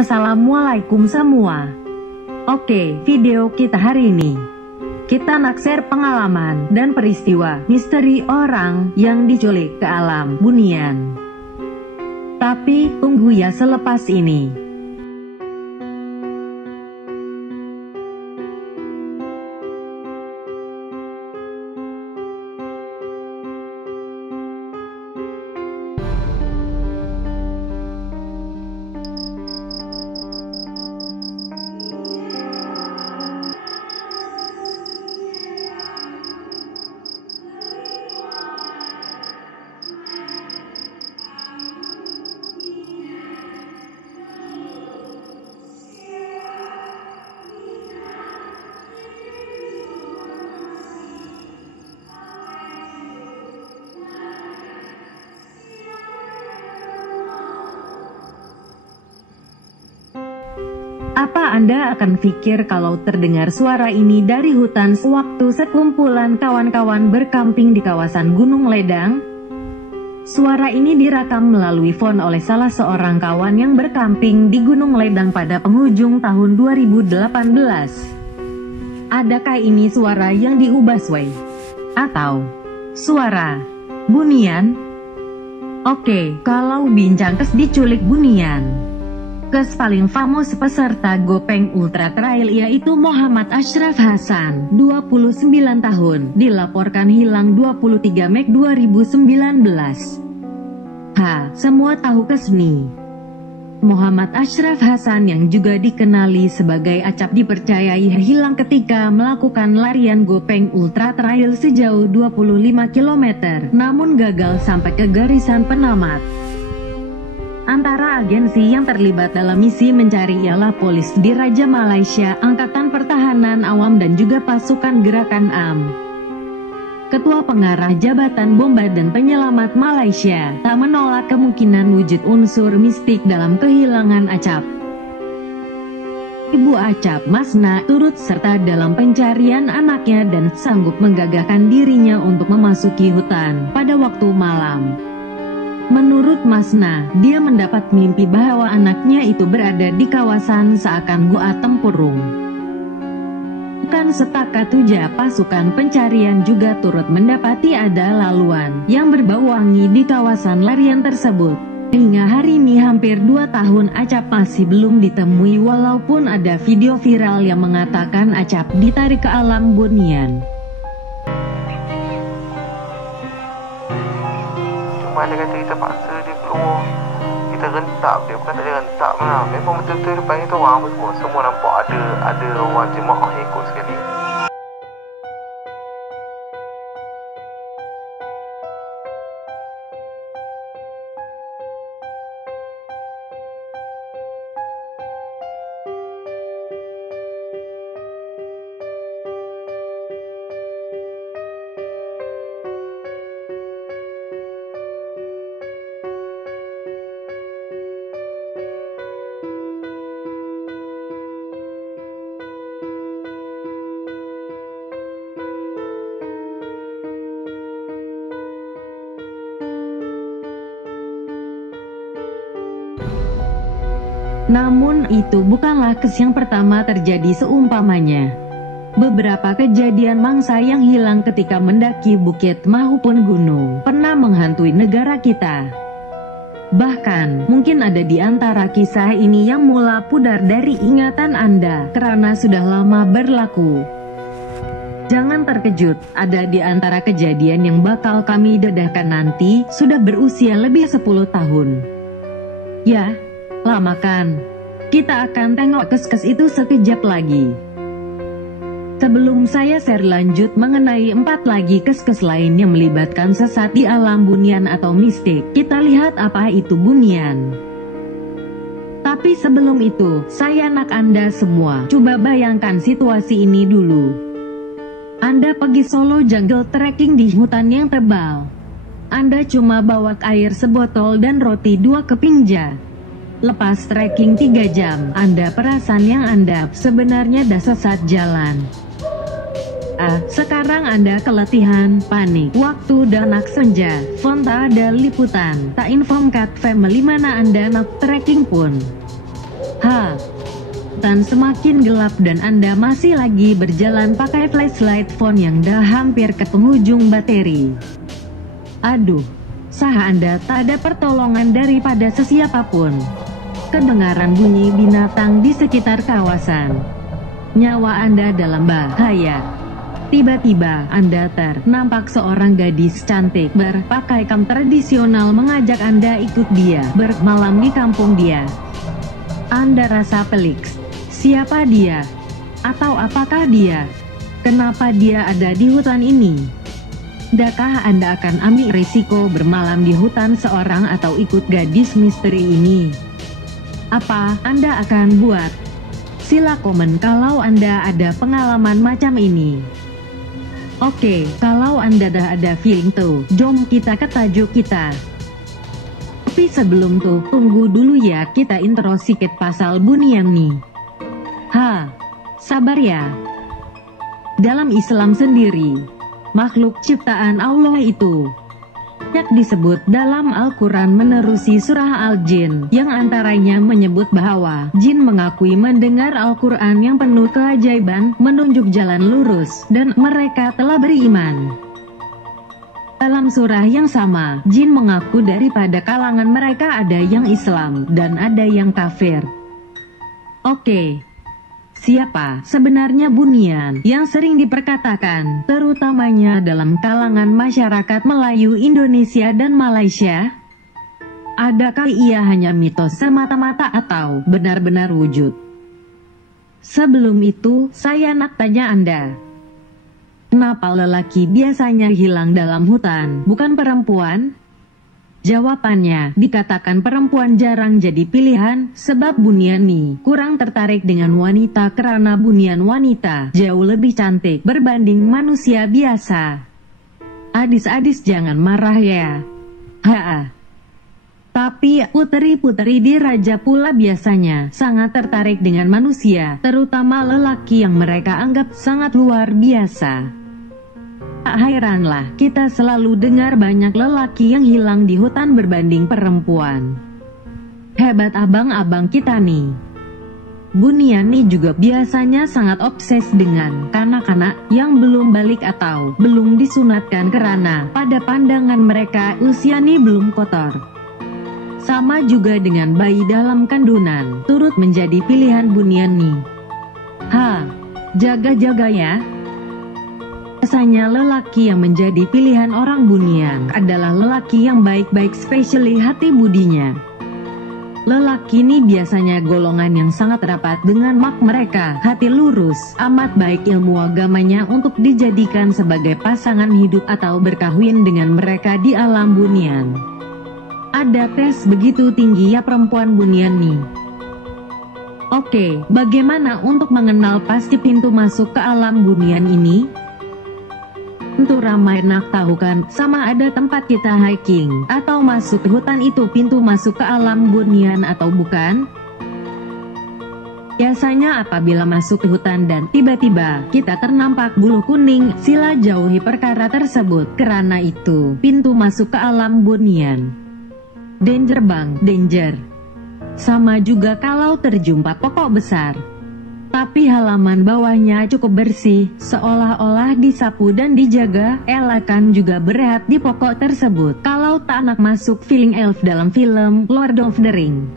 Assalamualaikum semua. Oke, video kita hari ini kita naksir pengalaman dan peristiwa misteri orang yang diculik ke alam bunian. Tapi tunggu ya, selepas ini apa Anda akan pikir kalau terdengar suara ini dari hutan sewaktu sekumpulan kawan-kawan berkamping di kawasan Gunung Ledang? Suara ini direkam melalui phone oleh salah seorang kawan yang berkamping di Gunung Ledang pada penghujung tahun 2018. Adakah ini suara yang diubah sway? Atau suara bunian? Oke, kalau bincang kes diculik bunian, kes paling famous peserta Gopeng Ultra Trail yaitu Muhammad Ashraf Hasan, 29 tahun, dilaporkan hilang 23 Mei 2019. Semua tahu kes nih. Muhammad Ashraf Hasan yang juga dikenali sebagai Acap dipercayai hilang ketika melakukan larian Gopeng Ultra Trail sejauh 25 km, namun gagal sampai ke garisan penamat. Antara agensi yang terlibat dalam misi mencari ialah Polis Diraja Malaysia, Angkatan Pertahanan Awam dan juga Pasukan Gerakan AM. Ketua Pengarah Jabatan Bomba dan Penyelamat Malaysia tak menolak kemungkinan wujud unsur mistik dalam kehilangan Acap. Ibu Acap, Masna, turut serta dalam pencarian anaknya dan sanggup menggagahkan dirinya untuk memasuki hutan pada waktu malam. Menurut Masna, dia mendapat mimpi bahwa anaknya itu berada di kawasan seakan Gua Tempurung. Bukan setakat saja, pasukan pencarian juga turut mendapati ada laluan yang berbau wangi di kawasan larian tersebut. Hingga hari ini hampir 2 tahun Acap masih belum ditemui walaupun ada video viral yang mengatakan Acap ditarik ke alam bunian. Dia kata kita paksa dia keluar, kita rentak dia, bukan tak ada rentak mana. Memang betul-betul depan itu orang semua nampak ada orang jemaah yang ikut sekali. Namun itu bukanlah kes yang pertama terjadi seumpamanya. Beberapa kejadian mangsa yang hilang ketika mendaki bukit maupun gunung pernah menghantui negara kita. Bahkan, mungkin ada di antara kisah ini yang mula pudar dari ingatan Anda karena sudah lama berlaku. Jangan terkejut, ada di antara kejadian yang bakal kami dedahkan nanti sudah berusia lebih 10 tahun. Ya, lama kan? Kita akan tengok kes-kes itu sekejap lagi. Sebelum saya share lanjut mengenai 4 lagi kes-kes lain yang melibatkan sesat di alam bunian atau mistik, kita lihat apa itu bunian. Tapi sebelum itu, saya nak Anda semua coba bayangkan situasi ini dulu. Anda pergi solo jungle trekking di hutan yang tebal. Anda cuma bawa air sebotol dan roti 2 keping ja. Lepas trekking 3 jam, Anda perasan yang Anda sebenarnya dah sesat jalan. Sekarang Anda keletihan, panik, waktu dan nak senja, phone tak ada liputan, tak inform kat family mana Anda nak trekking pun. Hutan semakin gelap dan Anda masih lagi berjalan pakai flashlight phone yang dah hampir ke penghujung bateri. Aduh, sah Anda tak ada pertolongan daripada sesiapapun. Kedengaran bunyi binatang di sekitar kawasan. Nyawa Anda dalam bahaya. Tiba-tiba Anda ternampak seorang gadis cantik berpakaian tradisional mengajak Anda ikut dia bermalam di kampung dia. Anda rasa pelik. Siapa dia? Atau apakah dia? Kenapa dia ada di hutan ini? Adakah Anda akan ambil risiko bermalam di hutan seorang atau ikut gadis misteri ini? Apa Anda akan buat? Sila komen kalau Anda ada pengalaman macam ini. Oke, kalau Anda dah ada feeling tuh, jom kita ke tajuk kita. Tapi sebelum tuh, tunggu dulu ya, kita intro sedikit pasal bunian nih. Sabar ya. Dalam Islam sendiri, makhluk ciptaan Allah itu banyak disebut dalam Al-Quran menerusi surah Al-Jin, yang antaranya menyebut bahwa jin mengakui mendengar Al-Quran yang penuh keajaiban, menunjuk jalan lurus, dan mereka telah beriman. Dalam surah yang sama, jin mengaku daripada kalangan mereka ada yang Islam, dan ada yang kafir. Oke. Siapa sebenarnya bunian yang sering diperkatakan, terutamanya dalam kalangan masyarakat Melayu Indonesia dan Malaysia? Adakah ia hanya mitos semata-mata atau benar-benar wujud? Sebelum itu, saya nak tanya Anda. Kenapa lelaki biasanya hilang dalam hutan, bukan perempuan? Jawabannya, dikatakan perempuan jarang jadi pilihan, sebab bunian nih kurang tertarik dengan wanita karena bunian wanita jauh lebih cantik berbanding manusia biasa. Adis-adis jangan marah ya. Tapi puteri-puteri di Raja pula biasanya sangat tertarik dengan manusia, terutama lelaki yang mereka anggap sangat luar biasa. Tak heranlah kita selalu dengar banyak lelaki yang hilang di hutan berbanding perempuan. Hebat abang-abang kita nih. Bunian nih juga biasanya sangat obses dengan kanak-kanak yang belum balik atau belum disunatkan karena pada pandangan mereka usia nih belum kotor. Sama juga dengan bayi dalam kandungan, turut menjadi pilihan bunian nih. Jaga-jaga ya. Biasanya lelaki yang menjadi pilihan orang bunian adalah lelaki yang baik-baik, especially hati budinya. Lelaki ini biasanya golongan yang sangat rapat dengan mak mereka, hati lurus, amat baik ilmu agamanya untuk dijadikan sebagai pasangan hidup atau berkahwin dengan mereka di alam bunian. Ada tes begitu tinggi ya perempuan bunian nih. Oke, bagaimana untuk mengenal pasti pintu masuk ke alam bunian ini? Tentu ramai nak tahu kan, sama ada tempat kita hiking, atau masuk ke hutan itu pintu masuk ke alam bunian atau bukan? Biasanya apabila masuk ke hutan dan tiba-tiba kita ternampak bulu kuning, sila jauhi perkara tersebut, karena itu pintu masuk ke alam bunian. Danger bang, danger. Sama juga kalau terjumpa pokok besar, tapi halaman bawahnya cukup bersih, seolah-olah disapu dan dijaga, elakan juga berehat di pokok tersebut. Kalau tak nak masuk feeling elf dalam film Lord of the Ring.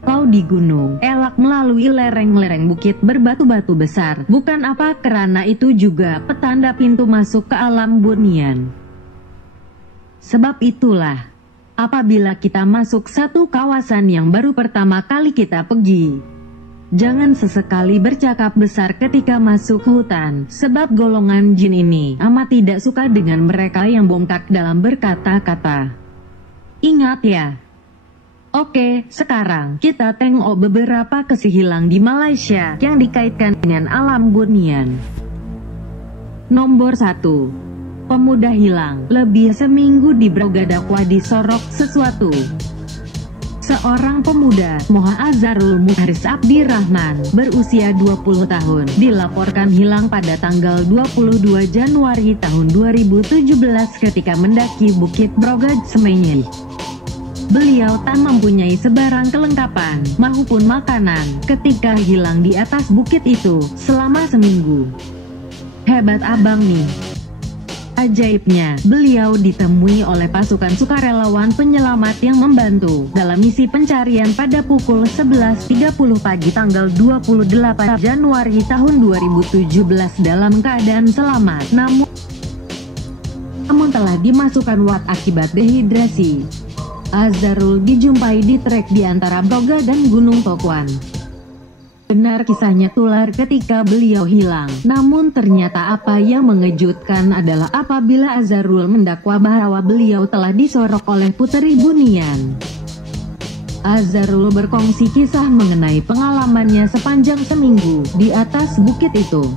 Kalau di gunung, elak melalui lereng-lereng bukit berbatu-batu besar, bukan apa karena itu juga petanda pintu masuk ke alam bunian. Sebab itulah, apabila kita masuk satu kawasan yang baru pertama kali kita pergi, jangan sesekali bercakap besar ketika masuk hutan, sebab golongan jin ini amat tidak suka dengan mereka yang bongkak dalam berkata-kata. Ingat ya. Oke, sekarang kita tengok beberapa kisah hilang di Malaysia yang dikaitkan dengan alam bunian. Nomor 1. Pemuda hilang lebih seminggu di Brogadakwa disorok sesuatu. Seorang pemuda, Azharul Muharis Abdirrahman, berusia 20 tahun, dilaporkan hilang pada tanggal 22 Januari tahun 2017 ketika mendaki Bukit Brogad Semenyih. beliau tak mempunyai sebarang kelengkapan maupun makanan ketika hilang di atas bukit itu selama seminggu. Hebat abang nih. Ajaibnya, beliau ditemui oleh pasukan sukarelawan penyelamat yang membantu dalam misi pencarian pada pukul 11.30 pagi tanggal 28 Januari tahun 2017 dalam keadaan selamat, namun telah dimasukkan wad akibat dehidrasi. Azarul dijumpai di trek di antara Broga dan Gunung Tokwan. Benar kisahnya tular ketika beliau hilang, namun ternyata apa yang mengejutkan adalah apabila Azarul mendakwa bahwa beliau telah disorok oleh Puteri Bunian. Azarul berkongsi kisah mengenai pengalamannya sepanjang seminggu di atas bukit itu.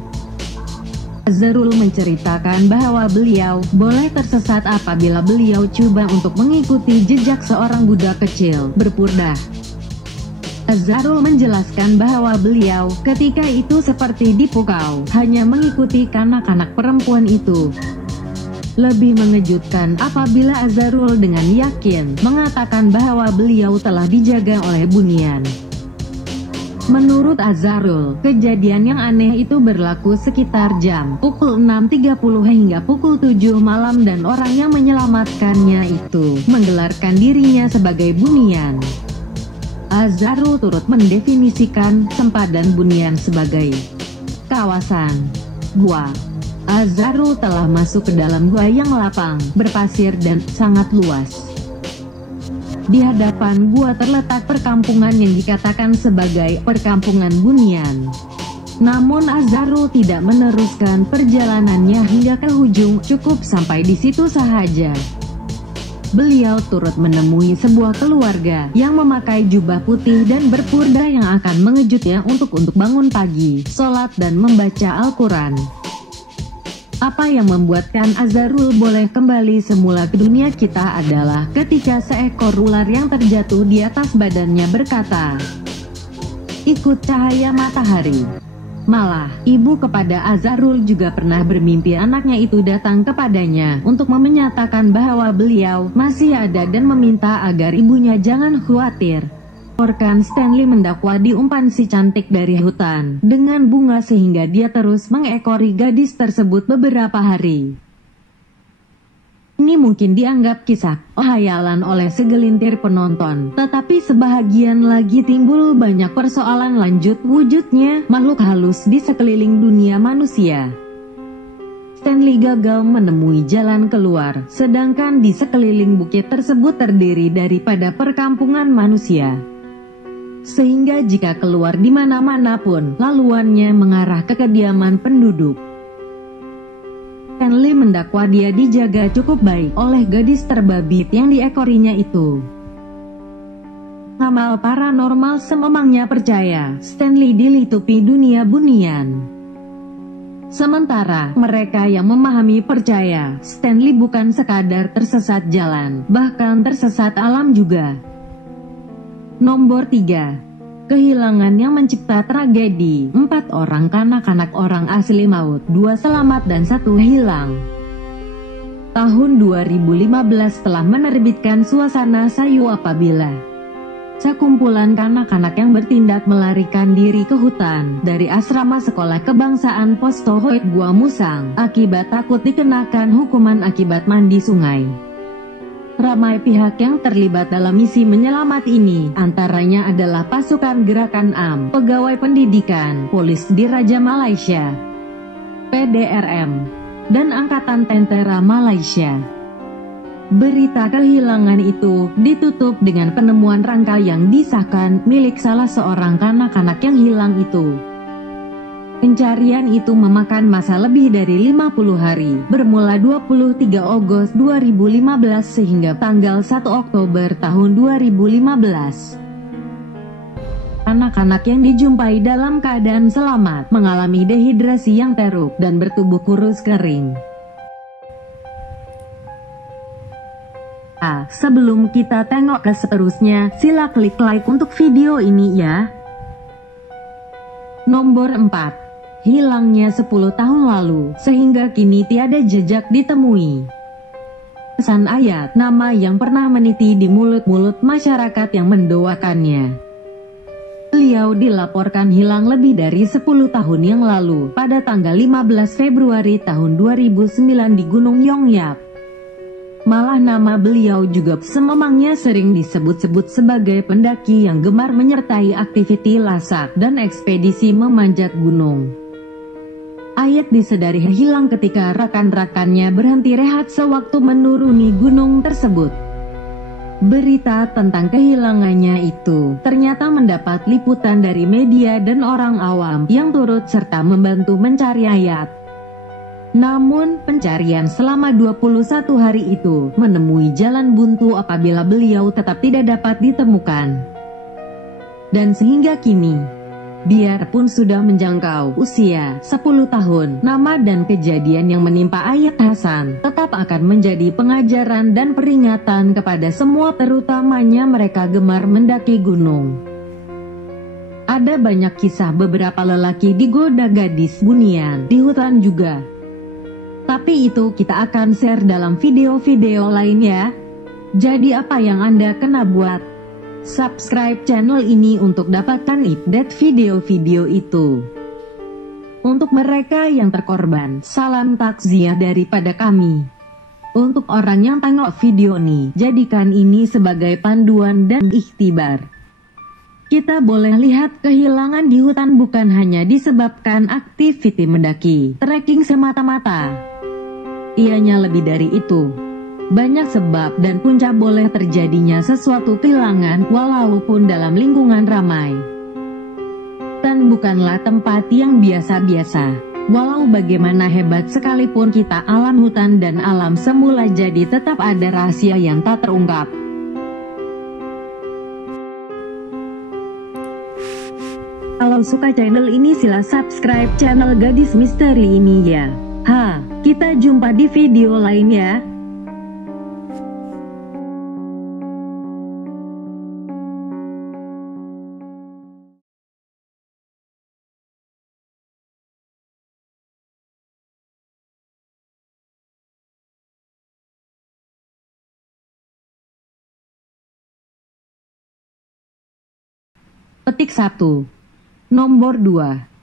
Azarul menceritakan bahwa beliau boleh tersesat apabila beliau coba untuk mengikuti jejak seorang budak kecil berpurdah. Azarul menjelaskan bahwa beliau ketika itu seperti dipukau, hanya mengikuti kanak-kanak perempuan itu. Lebih mengejutkan apabila Azarul dengan yakin mengatakan bahwa beliau telah dijaga oleh Bunian. Menurut Azarul, kejadian yang aneh itu berlaku sekitar jam pukul 6.30 hingga pukul 7 malam dan orang yang menyelamatkannya itu menggelarkan dirinya sebagai Bunian. Azarul turut mendefinisikan sempadan Bunian sebagai kawasan gua. Azarul telah masuk ke dalam gua yang lapang, berpasir dan sangat luas. Di hadapan gua terletak perkampungan yang dikatakan sebagai perkampungan Bunian. Namun Azarul tidak meneruskan perjalanannya hingga ke ujung, cukup sampai di situ sahaja. Beliau turut menemui sebuah keluarga yang memakai jubah putih dan berpurdah yang akan mengejutnya untuk bangun pagi, sholat dan membaca Al-Quran. Apa yang membuatkan Azarul boleh kembali semula ke dunia kita adalah ketika seekor ular yang terjatuh di atas badannya berkata, "Ikut cahaya matahari." Malah, ibu kepada Azarul juga pernah bermimpi anaknya itu datang kepadanya untuk menyatakan bahwa beliau masih ada dan meminta agar ibunya jangan khawatir. Orkan Stanley mendakwa di umpan si cantik dari hutan dengan bunga sehingga dia terus mengekori gadis tersebut beberapa hari. Ini mungkin dianggap kisah khayalan oleh segelintir penonton, tetapi sebahagian lagi timbul banyak persoalan lanjut wujudnya makhluk halus di sekeliling dunia manusia. Stanley gagal menemui jalan keluar, sedangkan di sekeliling bukit tersebut terdiri daripada perkampungan manusia. Sehingga jika keluar di mana-mana pun, laluannya mengarah ke kediaman penduduk. Stanley mendakwa dia dijaga cukup baik oleh gadis terbabit yang diekorinya itu. Ngamal paranormal sememangnya percaya Stanley dilitupi dunia Bunian. Sementara mereka yang memahami percaya Stanley bukan sekadar tersesat jalan, bahkan tersesat alam juga. Nomor 3. Kehilangan yang mencipta tragedi. 4 orang kanak-kanak orang asli maut, 2 selamat dan 1 hilang. Tahun 2015 telah menerbitkan suasana sayu apabila sekumpulan kanak-kanak yang bertindak melarikan diri ke hutan dari asrama sekolah kebangsaan Postohoit Gua Musang akibat takut dikenakan hukuman akibat mandi sungai. Ramai pihak yang terlibat dalam misi menyelamat ini, antaranya adalah pasukan gerakan AM, pegawai pendidikan, polis Diraja Malaysia, PDRM, dan Angkatan Tentara Malaysia. Berita kehilangan itu ditutup dengan penemuan rangka yang disahkan milik salah seorang kanak-kanak yang hilang itu. Pencarian itu memakan masa lebih dari 50 hari, bermula 23 Agustus 2015 sehingga tanggal 1 Oktober tahun 2015. Anak-anak yang dijumpai dalam keadaan selamat mengalami dehidrasi yang teruk dan bertubuh kurus kering. Sebelum kita tengok ke seterusnya, sila klik like untuk video ini ya. Nomor 4. Hilangnya 10 tahun lalu, sehingga kini tiada jejak ditemui. Pesan ayat nama yang pernah meniti di mulut-mulut masyarakat yang mendoakannya. Beliau dilaporkan hilang lebih dari 10 tahun yang lalu, pada tanggal 15 Februari tahun 2009 di Gunung Yongyap. Malah nama beliau juga sememangnya sering disebut-sebut sebagai pendaki yang gemar menyertai aktiviti lasak dan ekspedisi memanjat gunung. Ayat disadari hilang ketika rekan-rekannya berhenti rehat sewaktu menuruni gunung tersebut. Berita tentang kehilangannya itu ternyata mendapat liputan dari media dan orang awam yang turut serta membantu mencari Ayat. Namun, pencarian selama 21 hari itu menemui jalan buntu apabila beliau tetap tidak dapat ditemukan. Dan sehingga kini, biarpun sudah menjangkau usia 10 tahun, nama dan kejadian yang menimpa Ayat Hasan tetap akan menjadi pengajaran dan peringatan kepada semua, terutamanya mereka gemar mendaki gunung. Ada banyak kisah beberapa lelaki digoda gadis bunian di hutan juga. Tapi itu kita akan share dalam video-video lain ya. Jadi apa yang Anda kena buat? Subscribe channel ini untuk dapatkan update video-video itu. Untuk mereka yang terkorban, salam takziah daripada kami. Untuk orang yang tengok video ini, jadikan ini sebagai panduan dan ikhtibar. Kita boleh lihat kehilangan di hutan bukan hanya disebabkan aktiviti mendaki, trekking semata-mata. Ianya lebih dari itu. Banyak sebab dan punca boleh terjadinya sesuatu kehilangan walaupun dalam lingkungan ramai. Hutan bukanlah tempat yang biasa-biasa. Walau bagaimana hebat sekalipun kita, alam hutan dan alam semula jadi tetap ada rahasia yang tak terungkap. Kalau suka channel ini sila subscribe channel Gadis Misteri ini ya. Kita jumpa di video lain ya. Petik 1. Nomor 2.